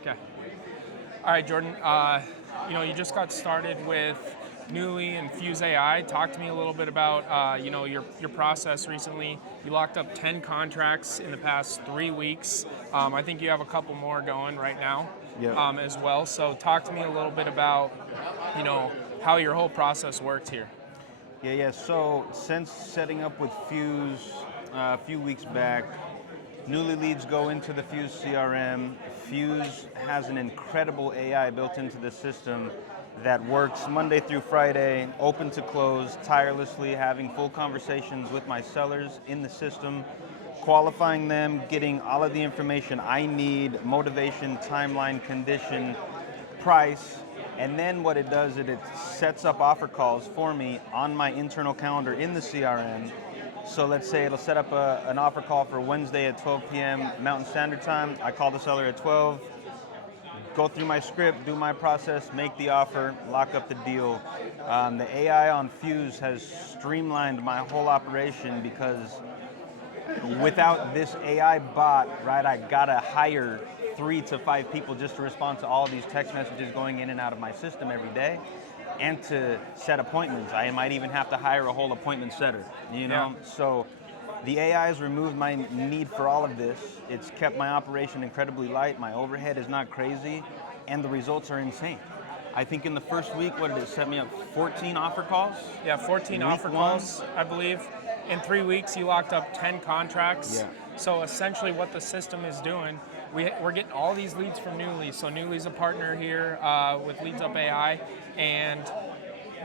Okay. All right, Jordan. You just got started with Newly and FuzeAi. Talk to me a little bit about your process recently. You locked up 10 contracts in the past 3 weeks. I think you have a couple more going right now Yep. as well. So talk to me a little bit about how your whole process worked here. Yeah. So since setting up with Fuse a few weeks back, newly leads go into the Fuse CRM. Fuse has an incredible AI built into the system that works Monday through Friday, open to close, tirelessly, having full conversations with my sellers in the system, qualifying them, getting all of the information I need, motivation, timeline, condition, price, and then what it does is it sets up offer calls for me on my internal calendar in the CRM. So let's say it'll set up an offer call for Wednesday at 12 p.m. Mountain Standard Time. I call the seller at 12, go through my script, do my process, make the offer, lock up the deal. The AI on Fuse has streamlined my whole operation because without this AI bot, right, I gotta hire 3 to 5 people just to respond to all these text messages going in and out of my system every day, and to set appointments. I might even have to hire a whole appointment setter, Yeah. So the AI has removed my need for all of this. It's kept my operation incredibly light. My overhead is not crazy, and the results are insane. I think in the first week, what did it set me up? 14 offer calls? Yeah, 14 Week offer one? calls, I believe. In 3 weeks, you locked up 10 contracts. Yeah. So essentially what the system is doing, we're getting all these leads from Newly. So Newly's a partner here with Leads Up AI, and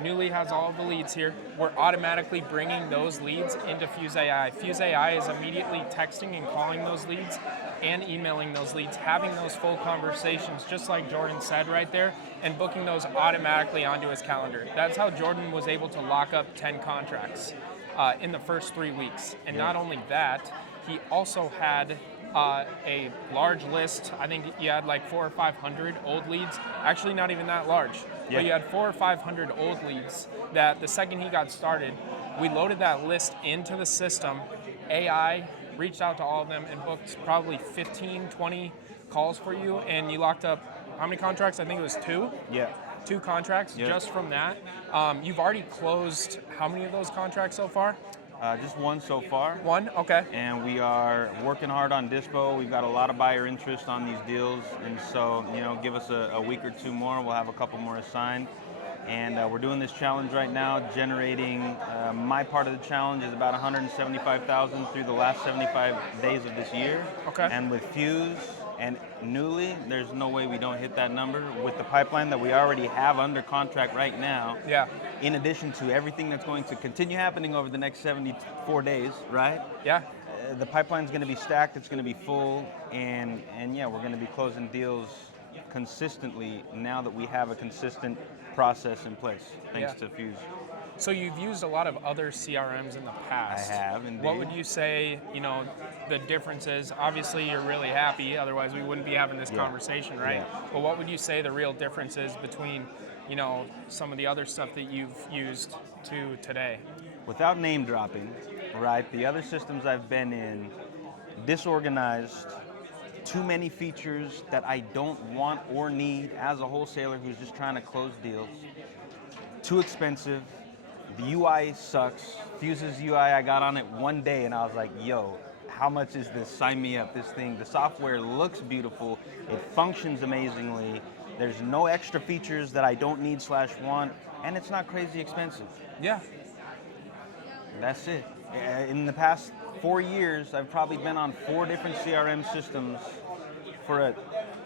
Newly has all of the leads here. We're automatically bringing those leads into FuzeAi. FuzeAI is immediately texting and calling those leads and emailing those leads, having those full conversations, just like Jordan said right there, and booking those automatically onto his calendar. That's how Jordan was able to lock up 10 contracts in the first 3 weeks. And not only that, he also had a large list. I think you had like 400 or 500 old leads. Actually, not even that large. Yeah. But you had 400 or 500 old leads that the second he got started, we loaded that list into the system. AI reached out to all of them and booked probably 15, 20 calls for you. And you locked up how many contracts? I think it was 2. Yeah. 2 contracts just from that. You've already closed how many of those contracts so far? Just one so far. 1? Okay. And we are working hard on Dispo. We've got a lot of buyer interest on these deals, and so give us a week or two more. We'll have a couple more assigned, and we're doing this challenge right now, generating. My part of the challenge is about 175,000 through the last 75 days of this year. Okay. And with Fuse and Newly, there's no way we don't hit that number with the pipeline that we already have under contract right now. Yeah. In addition to everything that's going to continue happening over the next 74 days, right? Yeah. The pipeline's going to be stacked, it's going to be full, and yeah, we're going to be closing deals consistently now that we have a consistent process in place, thanks to Fuse. So you've used a lot of other CRMs in the past. I have, indeed. What would you say, the difference is? Obviously, you're really happy, otherwise we wouldn't be having this conversation, right? Yeah. But what would you say the real difference is between, some of the other stuff that you've used to today? Without name dropping, right, the other systems I've been in, disorganized, too many features that I don't want or need as a wholesaler who's just trying to close deals, too expensive, the UI sucks. Fuse's UI, I got on it one day and I was like, yo, how much is this? Sign me up. This thing, the software looks beautiful, it functions amazingly, there's no extra features that I don't need / want, and it's not crazy expensive. Yeah. That's it. In the past 4 years, I've probably been on 4 different CRM systems for a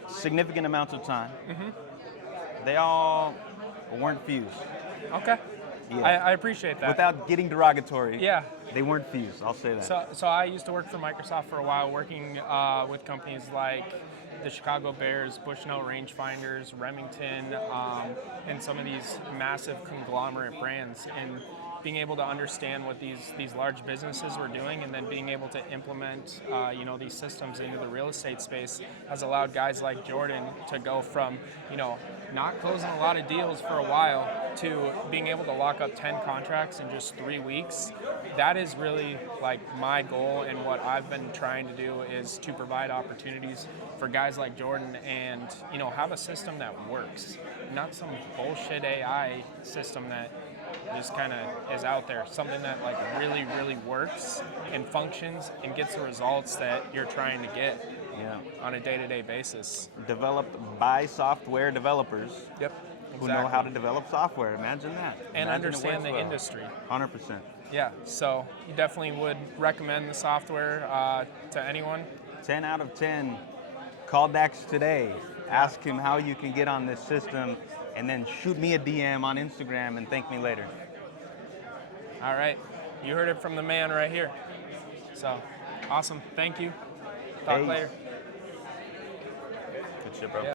significant amount of time. They all weren't Fuse. Okay. Yeah. I appreciate that. Without getting derogatory, Yeah. they weren't Fuse, I'll say that. So I used to work for Microsoft for a while, working with companies like the Chicago Bears, Bushnell Rangefinders, Remington, and some of these massive conglomerate brands. And being able to understand what these large businesses were doing, and then being able to implement these systems into the real estate space has allowed guys like Jordan to go from not closing a lot of deals for a while to being able to lock up 10 contracts in just 3 weeks. That is really like my goal, and what I've been trying to do is to provide opportunities for guys like Jordan and have a system that works, not some bullshit AI system that just kind of is out there. Something that like really, really works and functions and gets the results that you're trying to get on a day-to-day basis. Developed by software developers. Yep. Who know how to develop software. Imagine that. And understand the industry. 100%. Yeah, so you definitely would recommend the software to anyone. 10 out of 10. Call Dax today. Ask him how you can get on this system, and then shoot me a DM on Instagram and thank me later. All right. You heard it from the man right here. So, awesome. Thank you. Talk later. Good shit, bro. Yeah.